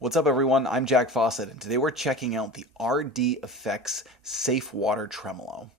What's up everyone, I'm Jack Fossett, and today we're checking out the RD Effects Safe Water Tremolo.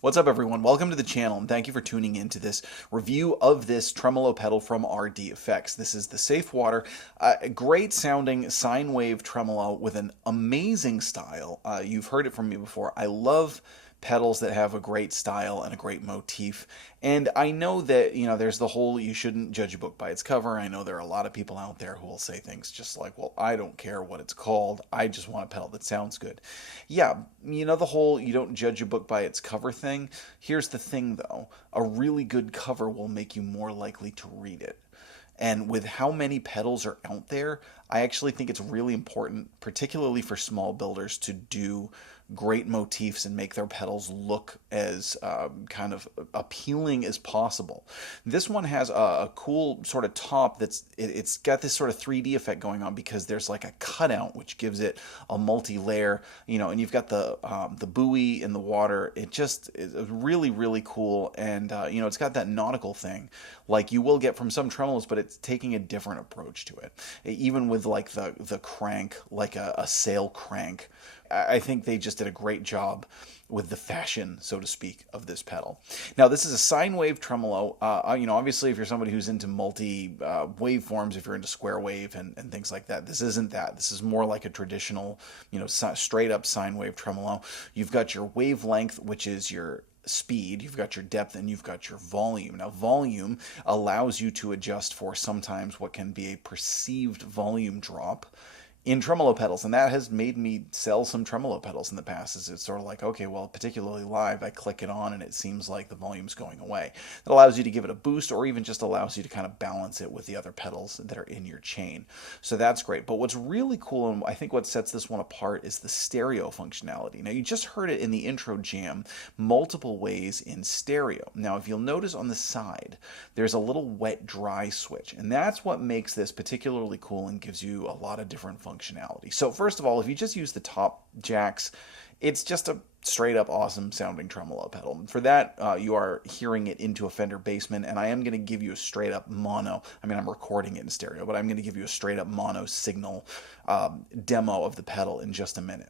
What's up everyone, welcome to the channel and thank you for tuning in to this review of this tremolo pedal from RD Effects. This is the Safe Water, great sounding sine wave tremolo with an amazing style. You've heard it from me before. I love pedals that have a great style and a great motif, and I know that there's the whole you shouldn't judge a book by its cover. I know there are a lot of people out there who will say things just like, well, I don't care what it's called, I just want a pedal that sounds good. Yeah, the whole you don't judge a book by its cover thing. Here's the thing though, a really good cover will make you more likely to read it. And with how many pedals are out there, I actually think it's really important, particularly for small builders, to do great motifs and make their pedals look as kind of appealing as possible. This one has a cool sort of top it's got this sort of 3D effect going on because there's like a cutout which gives it a multi-layer, and you've got the buoy in the water. It just is really, really cool, and it's got that nautical thing like you will get from some tremolos, but it's taking a different approach to it. Even with like the crank, like a sail crank, I think they just did a great job with the fashion, so to speak, of this pedal. Now, this is a sine wave tremolo. Obviously, if you're somebody who's into multi waveforms, if you're into square wave and things like that, this isn't that. This is more like a traditional, straight up sine wave tremolo. You've got your wavelength, which is your speed, you've got your depth, and you've got your volume. Now, volume allows you to adjust for sometimes what can be a perceived volume drop in tremolo pedals, and that has made me sell some tremolo pedals in the past. Is it's sort of like, okay, well, particularly live, I click it on and it seems like the volume's going away. That allows you to give it a boost, or even just allows you to kind of balance it with the other pedals that are in your chain. So that's great. But what's really cool, and I think what sets this one apart, is the stereo functionality. Now, you just heard it in the intro jam multiple ways in stereo. Now, if you'll notice on the side, there's a little wet dry switch, and that's what makes this particularly cool and gives you a lot of different functionality. So first of all, if you just use the top jacks, it's just a straight up awesome sounding tremolo pedal. For that, you are hearing it into a Fender Bassman, and I am going to give you a straight up mono. I mean, I'm recording it in stereo, but I'm going to give you a straight up mono signal demo of the pedal in just a minute.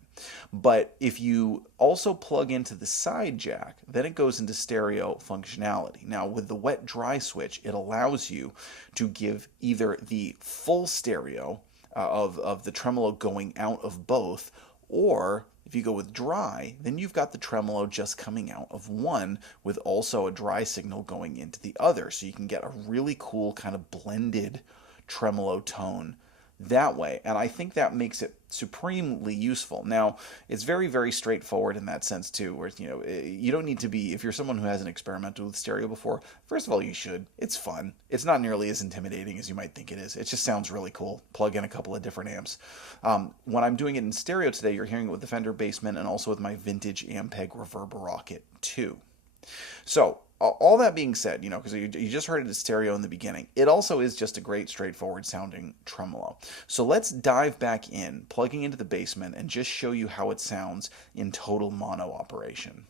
But if you also plug into the side jack, then it goes into stereo functionality. Now, with the wet dry switch, it allows you to give either the full stereo of the tremolo going out of both, or if you go with dry, then you've got the tremolo just coming out of one with also a dry signal going into the other. So you can get a really cool kind of blended tremolo tone that way, and I think that makes it supremely useful. Now, it's very, very straightforward in that sense too, where you don't need to be, if you're someone who hasn't experimented with stereo before, first of all, you should. It's fun. It's not nearly as intimidating as you might think it is. It just sounds really cool. Plug in a couple of different amps. When I'm doing it in stereo today, you're hearing it with the Fender Bassman and also with my vintage Ampeg Reverberocket 2. So all that being said, because you just heard it as stereo in the beginning, it also is just a great straightforward sounding tremolo. So let's dive back in, plugging into the Bassman, and just show you how it sounds in total mono operation.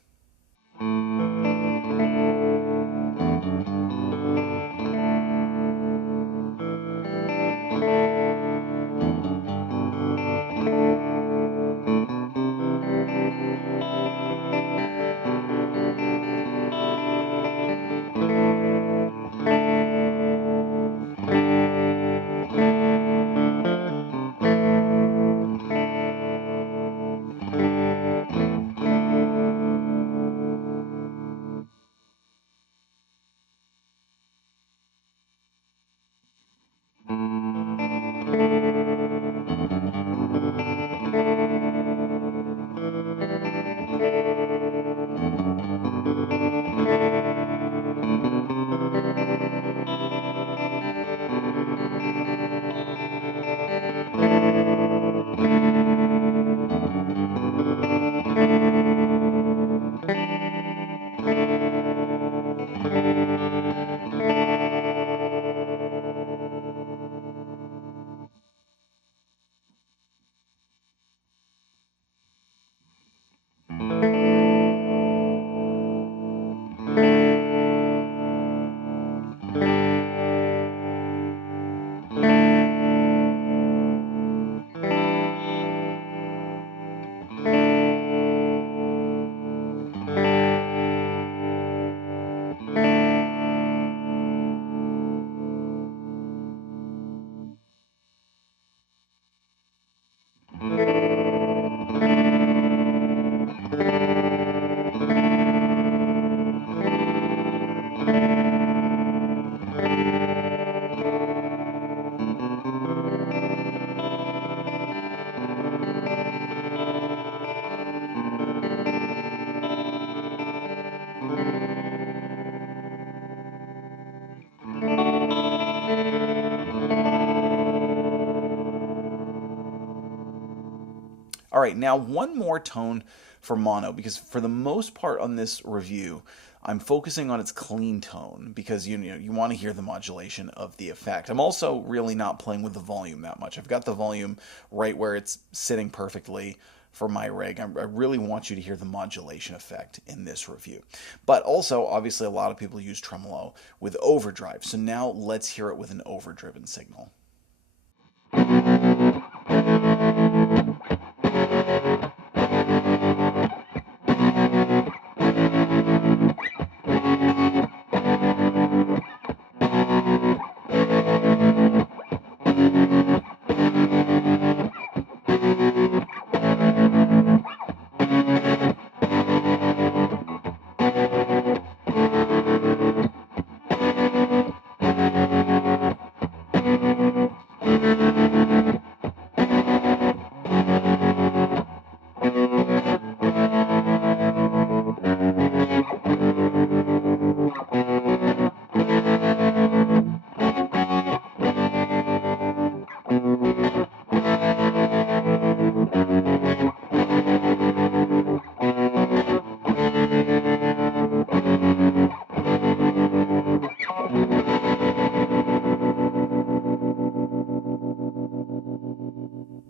All right, now one more tone for mono, because for the most part on this review, I'm focusing on its clean tone because you want to hear the modulation of the effect. I'm also really not playing with the volume that much. I've got the volume right where it's sitting perfectly for my rig. I really want you to hear the modulation effect in this review. But also, obviously, a lot of people use tremolo with overdrive. So now let's hear it with an overdriven signal.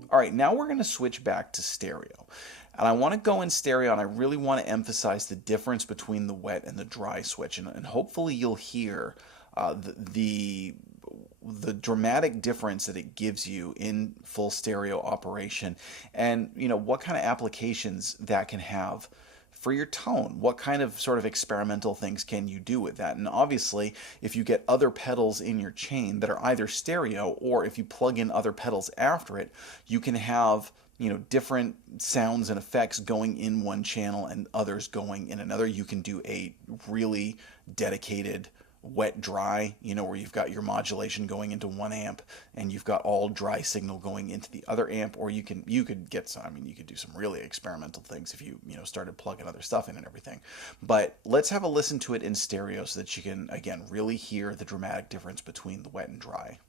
All right, now we're going to switch back to stereo. And I want to go in stereo, and I really want to emphasize the difference between the wet and the dry switch. And hopefully you'll hear the dramatic difference that it gives you in full stereo operation, and what kind of applications that can have for your tone. What kind of sort of experimental things can you do with that? And obviously, if you get other pedals in your chain that are either stereo, or if you plug in other pedals after it, you can have different sounds and effects going in one channel and others going in another. You can do a really dedicated wet dry, where you've got your modulation going into one amp and you've got all dry signal going into the other amp. Or you could get some, you could do some really experimental things if you started plugging other stuff in and everything. But let's have a listen to it in stereo so that you can again really hear the dramatic difference between the wet and dry.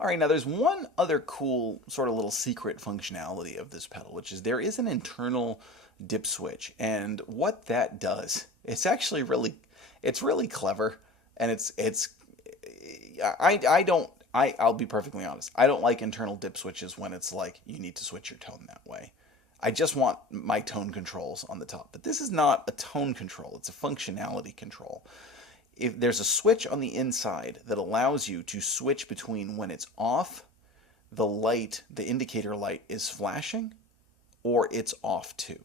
All right, now there's one other cool sort of little secret functionality of this pedal, which is there is an internal dip switch. And what that does, it's really clever. And I don't, I'll be perfectly honest. I don't like internal dip switches when it's like you need to switch your tone that way. I just want my tone controls on the top. But this is not a tone control, it's a functionality control. If there's a switch on the inside that allows you to switch between when it's off the light, the indicator light, is flashing or it's off too.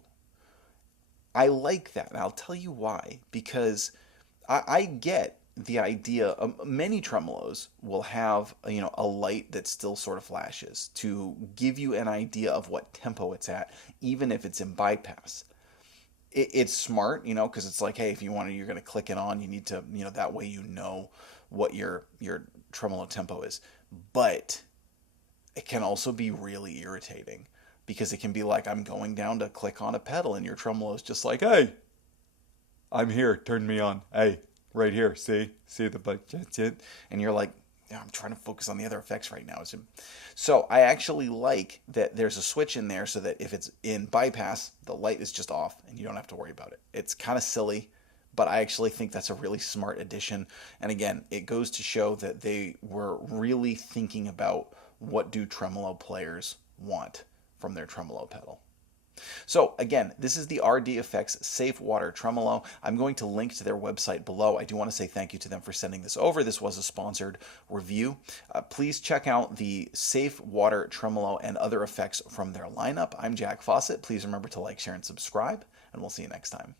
I like that, and I'll tell you why. Because I get the idea. Many tremolos will have a light that still sort of flashes to give you an idea of what tempo it's at, even if it's in bypass. It's smart, because it's like, hey, if you want to, you're going to click it on. You need to, that way what your tremolo tempo is. But it can also be really irritating because it can be like I'm going down to click on a pedal and your tremolo is just like, hey, I'm here, turn me on. Hey, right here, see the budget. And you're like, yeah, I'm trying to focus on the other effects right now. So I actually like that there's a switch in there so that if it's in bypass, the light is just off and you don't have to worry about it. It's kind of silly, but I actually think that's a really smart addition. And again, it goes to show that they were really thinking about what do tremolo players want from their tremolo pedal. So again, this is the RD Effects Safe Water Tremolo. I'm going to link to their website below. I do want to say thank you to them for sending this over. This was a sponsored review. Please check out the Safe Water Tremolo and other effects from their lineup. I'm Jack Fossett. Please remember to like, share, and subscribe, and we'll see you next time.